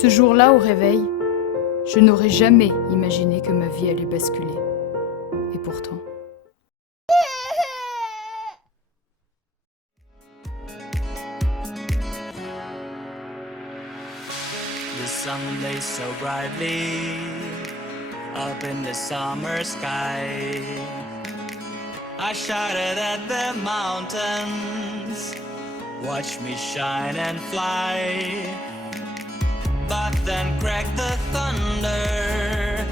Ce jour-là, au réveil, je n'aurais jamais imaginé que ma vie allait basculer. Et pourtant... The sun lays so brightly up in the summer sky. I shouted at the mountains, watch me shine and fly. But then cracked the thunder,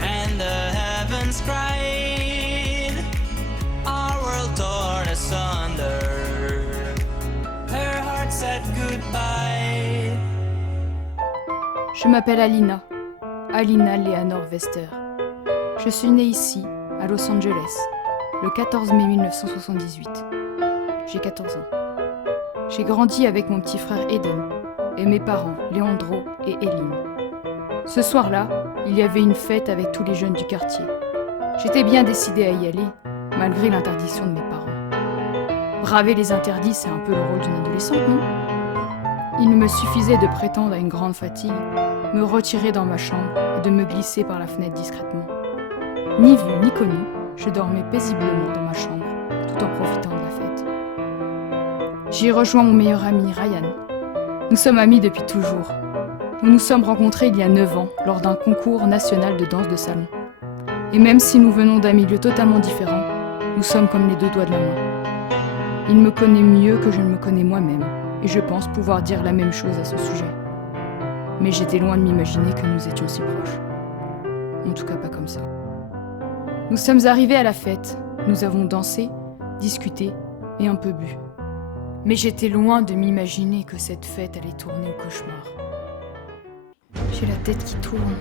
and the heavens cried. Our world torn asunder, her heart said goodbye. Je m'appelle Alina, Alina Leanor Vester. Je suis née ici, à Los Angeles, le 14 mai 1978. J'ai 14 ans. J'ai grandi avec mon petit frère Eden et mes parents, Leandro et Eline. Ce soir-là, il y avait une fête avec tous les jeunes du quartier. J'étais bien décidée à y aller, malgré l'interdiction de mes parents. Braver les interdits, c'est un peu le rôle d'une adolescente, non ? Il me suffisait de prétendre à une grande fatigue, me retirer dans ma chambre et de me glisser par la fenêtre discrètement. Ni vu ni connu, je dormais paisiblement dans ma chambre, tout en profitant de la fête. J'y rejoins mon meilleur ami, Ryan. Nous sommes amis depuis toujours. Nous nous sommes rencontrés il y a 9 ans, lors d'un concours national de danse de salon. Et même si nous venons d'un milieu totalement différent, nous sommes comme les deux doigts de la main. Il me connaît mieux que je ne me connais moi-même, et je pense pouvoir dire la même chose à ce sujet. Mais j'étais loin de m'imaginer que nous étions si proches. En tout cas pas comme ça. Nous sommes arrivés à la fête, nous avons dansé, discuté et un peu bu. Mais j'étais loin de m'imaginer que cette fête allait tourner au cauchemar. J'ai la tête qui tourne,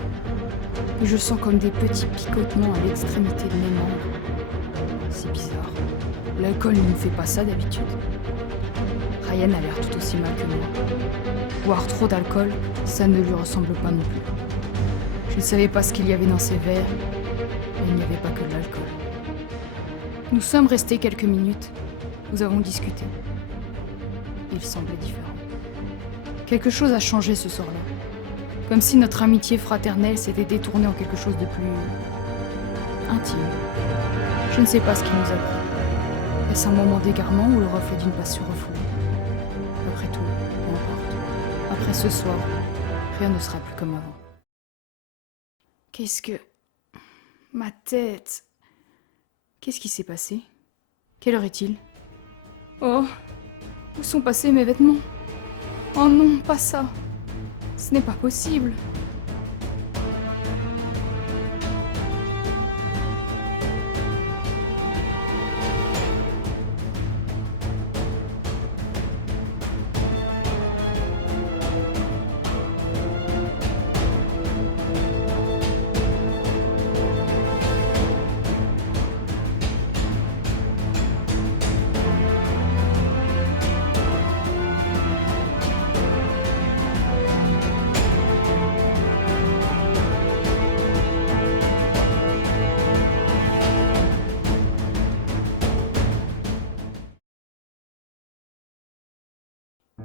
et je sens comme des petits picotements à l'extrémité de mes membres. C'est bizarre. L'alcool ne me fait pas ça d'habitude. Ryan a l'air tout aussi mal que moi. Boire trop d'alcool, ça ne lui ressemble pas non plus. Je ne savais pas ce qu'il y avait dans ces verres, mais il n'y avait pas que de l'alcool. Nous sommes restés quelques minutes. Nous avons discuté. Il semblait différent. Quelque chose a changé ce soir-là. Comme si notre amitié fraternelle s'était détournée en quelque chose de plus... intime. Je ne sais pas ce qui nous a pris. Est-ce un moment d'égarement ou le reflet d'une passion refoulée ? Après tout, peu importe. Après ce soir, rien ne sera plus comme avant. Qu'est-ce que... Ma tête... Qu'est-ce qui s'est passé ? Quelle heure est-il ? Oh, où sont passés mes vêtements ? Oh non, pas ça. Ce n'est pas possible.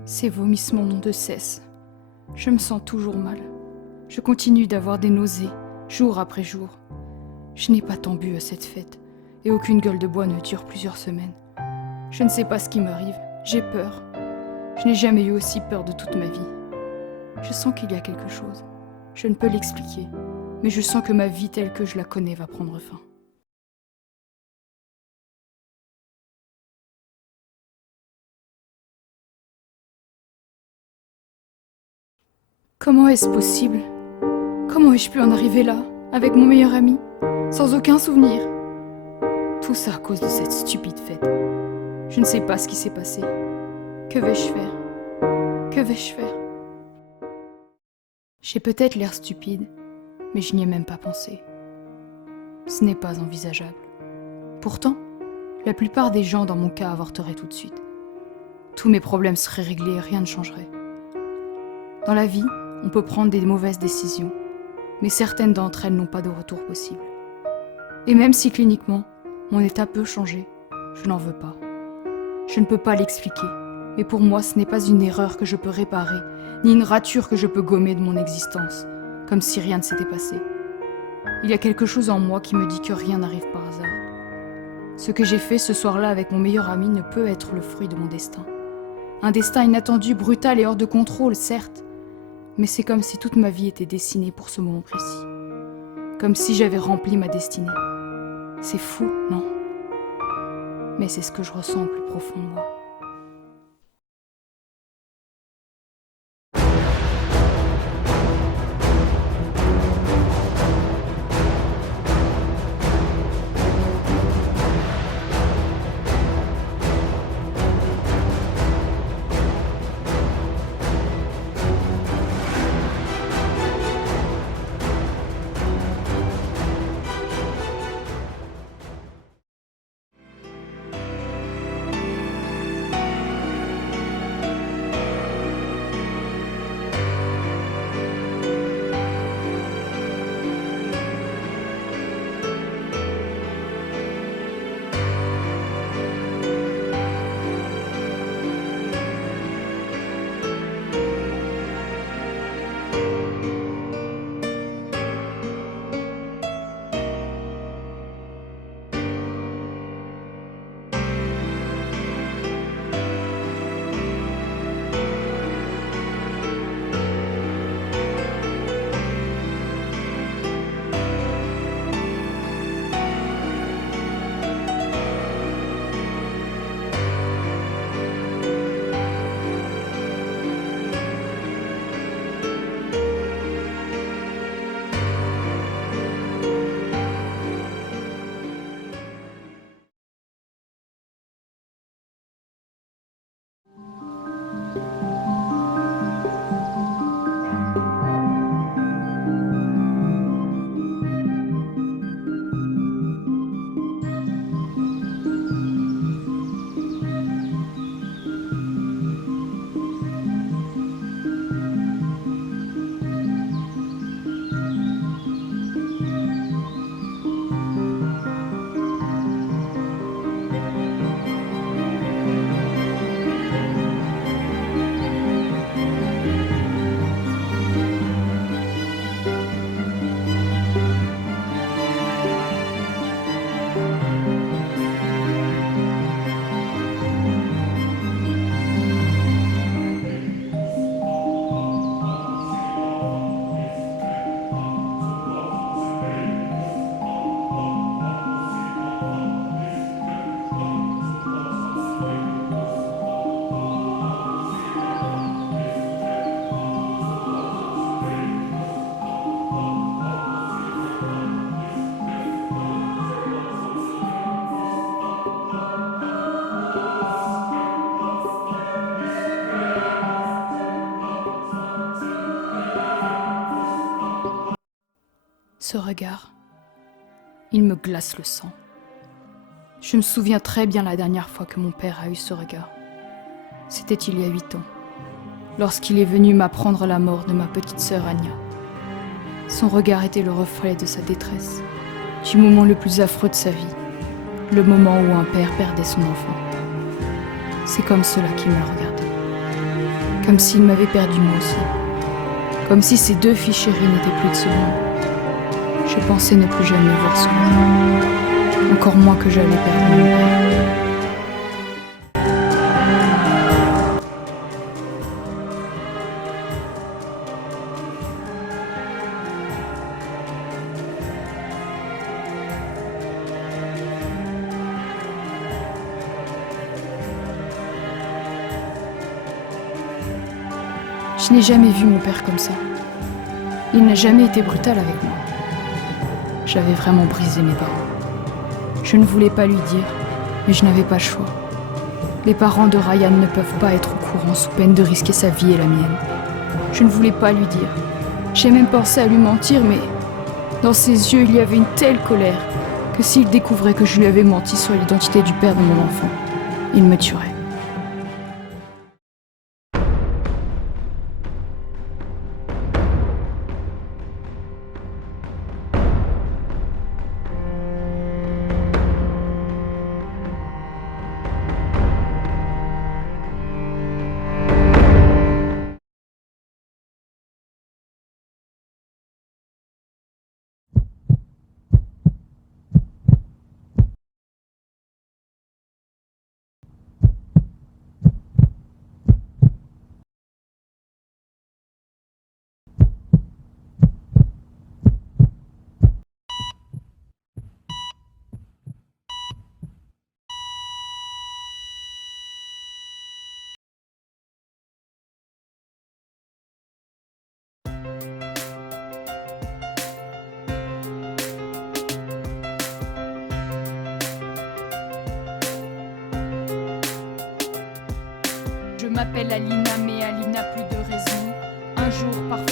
Ces vomissements n'ont de cesse. Je me sens toujours mal. Je continue d'avoir des nausées, jour après jour. Je n'ai pas tant bu à cette fête, et aucune gueule de bois ne dure plusieurs semaines. Je ne sais pas ce qui m'arrive, j'ai peur. Je n'ai jamais eu aussi peur de toute ma vie. Je sens qu'il y a quelque chose. Je ne peux l'expliquer, mais je sens que ma vie telle que je la connais va prendre fin. Comment est-ce possible ? Comment ai-je pu en arriver là, avec mon meilleur ami, sans aucun souvenir ? Tout ça à cause de cette stupide fête. Je ne sais pas ce qui s'est passé. Que vais-je faire ? Que vais-je faire ? J'ai peut-être l'air stupide, mais je n'y ai même pas pensé. Ce n'est pas envisageable. Pourtant, la plupart des gens dans mon cas avorteraient tout de suite. Tous mes problèmes seraient réglés et rien ne changerait. Dans la vie, on peut prendre des mauvaises décisions, mais certaines d'entre elles n'ont pas de retour possible. Et même si cliniquement, mon état peut changer, je n'en veux pas. Je ne peux pas l'expliquer, Mais pour moi, ce n'est pas une erreur que je peux réparer, ni une rature que je peux gommer de mon existence, comme si rien ne s'était passé. Il y a quelque chose en moi qui me dit que rien n'arrive par hasard. Ce que j'ai fait ce soir-là avec mon meilleur ami ne peut être le fruit de mon destin. Un destin inattendu, brutal et hors de contrôle, certes, mais c'est comme si toute ma vie était dessinée pour ce moment précis. Comme si j'avais rempli ma destinée. C'est fou, non? Mais c'est ce que je ressens au plus profond de moi. Ce regard, il me glace le sang. Je me souviens très bien la dernière fois que mon père a eu ce regard. C'était il y a 8 ans, lorsqu'il est venu m'apprendre la mort de ma petite sœur Anya. Son regard était le reflet de sa détresse, du moment le plus affreux de sa vie, le moment où un père perdait son enfant. C'est comme cela qu'il m'a regardé, comme s'il m'avait perdu moi aussi, comme si ces deux filles chéries n'étaient plus de ce monde. Je pensais ne plus jamais voir son regard, encore moins que j'allais perdre mon père. Je n'ai jamais vu mon père comme ça. Il n'a jamais été brutal avec moi. J'avais vraiment brisé mes parents. Je ne voulais pas lui dire, mais je n'avais pas le choix. Les parents de Ryan ne peuvent pas être au courant sous peine de risquer sa vie et la mienne. Je ne voulais pas lui dire. J'ai même pensé à lui mentir, mais dans ses yeux, il y avait une telle colère que s'il découvrait que je lui avais menti sur l'identité du père de mon enfant, il me tuerait. m'appelle Alina, mais Alina plus de raison. Un jour, parfois